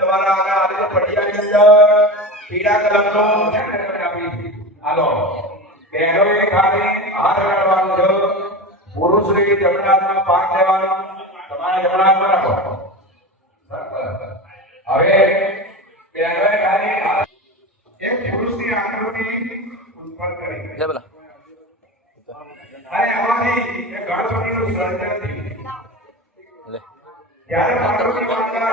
દ્વારા આગળ આવી તો પટિયાની અંદર પીળા કલરનો હાલો બહેનોએ ખાલી હાથ લગાડવાનો છે પુરુષોએ જમણા હાથમાં પાક લેવાનો તમારા જમણા હાથમાં રાખો હવે બહેનોએ ખાલી હાથ- એક પુરુષની આકૃતિ ઉત્પન્ન કરી. લે પેલા. અને એમાંથી એક ગણપતિનું સર્જન થયું. લે. ત્યારે પાર્વતી માતા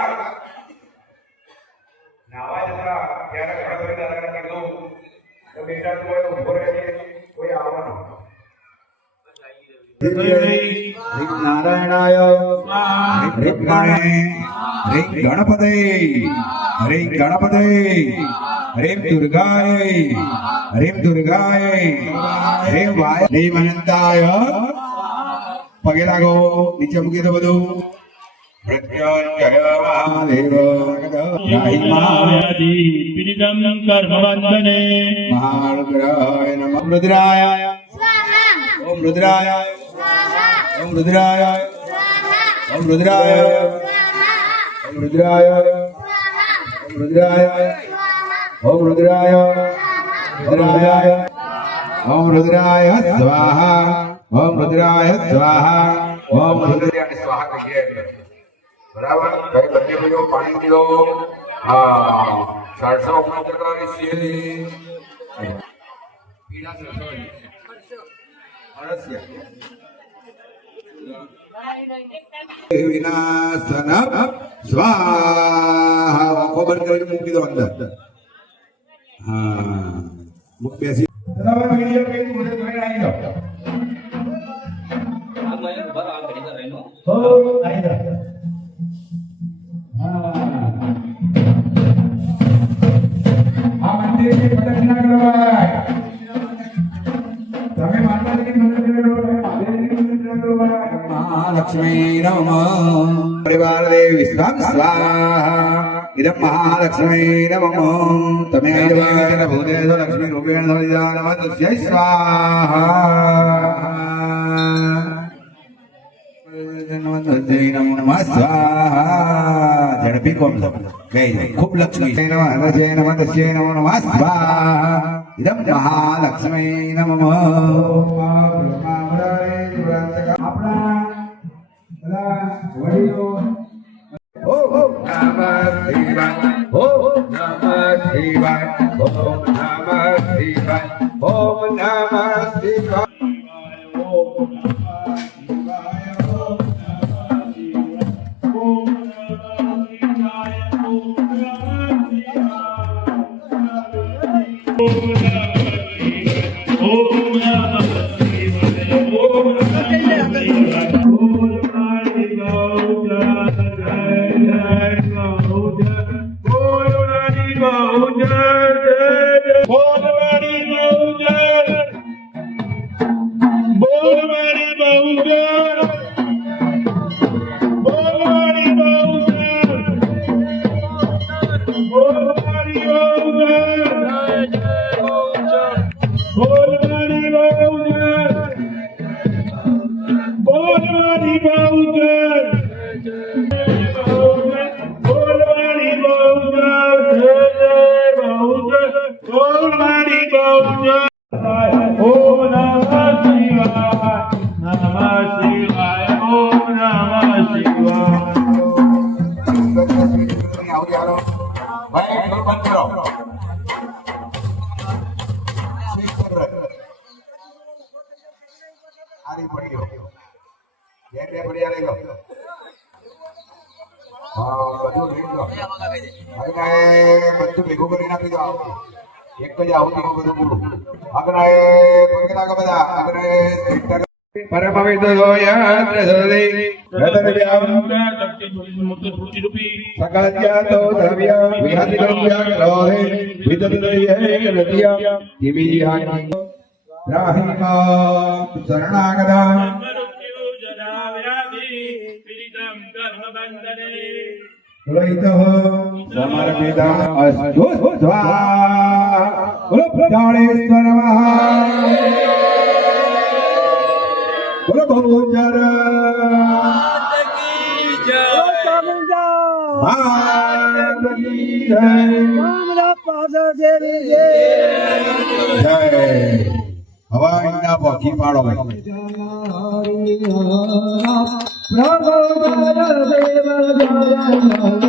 નાવા જતા ત્યારે ગણપતિ દાદાને કીધું કે બેટા તું અહીં ઊભો કોઈ આવવાનો નારાયણાય હરે હરે ગણપતે હરે ગણપતે હરે દુર્ગાય હરે દુર્ગાય હરે વાય હરે અનંતાય પગે લાગો નીચે મૂકી દો બધું. પ્રત્યંજય મહાદેવ. મહારુદ્રાય નમઃ. રુદ્રાય. ઓમ રુદ્રાય. ઓમ રુદ્રાય ઓમ રુદ્રાય ઓમ રુદ્રાય ઓમ રુદ્રાય ઓમ રુદ્રાય રુદ્રાય, ઓમ રુદ્રાય, સ્વાહા, ઓમ રુદ્રાય, સ્વાહા, ઓમ રુદ્રાય સ્વાહા કહીએ. બરાબર? કઈ બંને ભાઈઓ પાણી પીઓ. હા સરસો મંત્ર કરીએ પીડા સરસો અરસ્ય વિનાશન સ્વાહા. આંખો બંધ કરીને મૂકી દો અંદર. હા. મુક બેસી. આવી જાઓ. સ્વાહા ઇદમ મહાલક્ષ્મી નમઃ તમે આદિવાસી ભૂતે લક્ષ્મી રૂપેણ ધરિતા નમઃ તસ્ય એક જ આવું. બધું પૂરું આગળ પગે લાગો બધા આગળ લોહિતો સમર્પિતા પ્રાણેશ્વર મહા માત કી જય. જય. પાડો ભાઈ. પતિર્સાક્ષાત્ પરબ્રહ્મ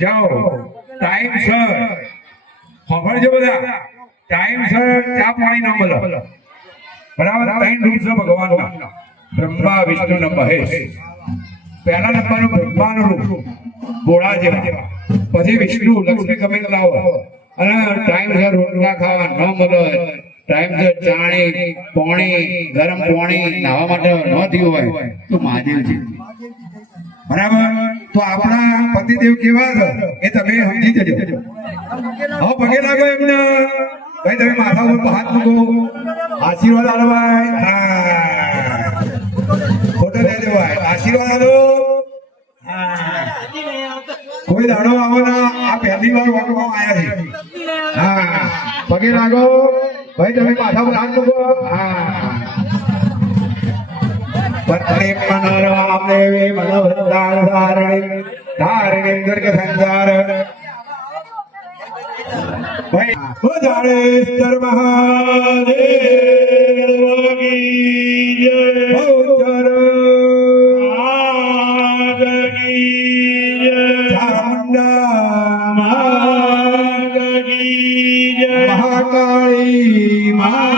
જાઓ ટાઈમ સર ખબરજો બધા? ટાઈમ સર ચા પાણી ના મળે. બરાબર? ત્રણ રૂપ છે ભગવાનના. બ્રહ્મા, વિષ્ણુ ને મહેશ. પહેલા નંબરનું બ્રહ્માનું રૂપ. ગોળા જેવા. પછી વિષ્ણુ, લક્ષ્મી કમે લાવો અને ટાઈમ સર રોટલા ખાવા, ન મળે. ટાઈમ સર ચાણી, પોણી, ગરમ પોણી, નાવા માટે ન થયું હોય, તો મહાદેવજી બરાબર? તો આપણા પતિદેવ કેવા છે? એ તમે સમજી જજો. હવે પગે લાગો એમને. ભાઈ, તમે માથા ઉપર હાથ મૂકો. આશીર્વાદ આલો ભાઈ. હા. ફોટો દેજો ભાઈ આશીર્વાદ આલો. કોઈ દાડો આવો ના. આ પહેલી વાર વગમાં આવ્યા છે. હા. પગે લાગો. ભાઈ, તમે પાછા પર હાથ મૂકો. હા. પત્ની મનોરમ દેવી મનોવૃત્તાર ધારણી ધારણી દુર્ગ સંસાર જાડેશ્વર મહાદેવ જય ચામુંડા મહાકાળી માગી